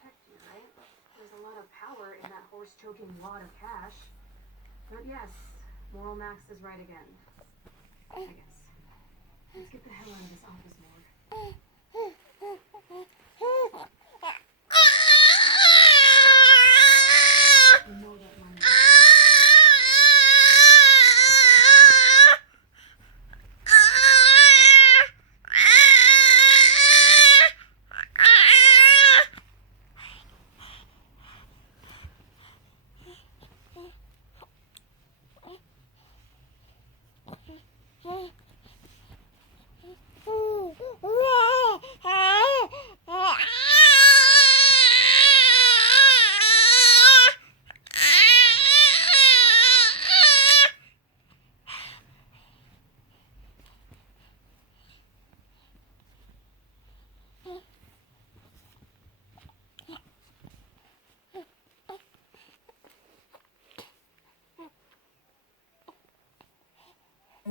protect you, right? There's a lot of power in that horse-choking wad of cash. But yes, Moral Max is right again. I guess. Let's get the hell out of this office, Morg. You know that money is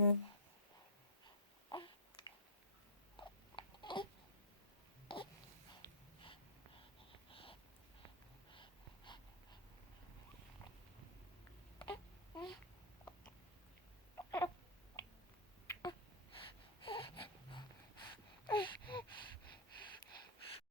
Mm-hmm.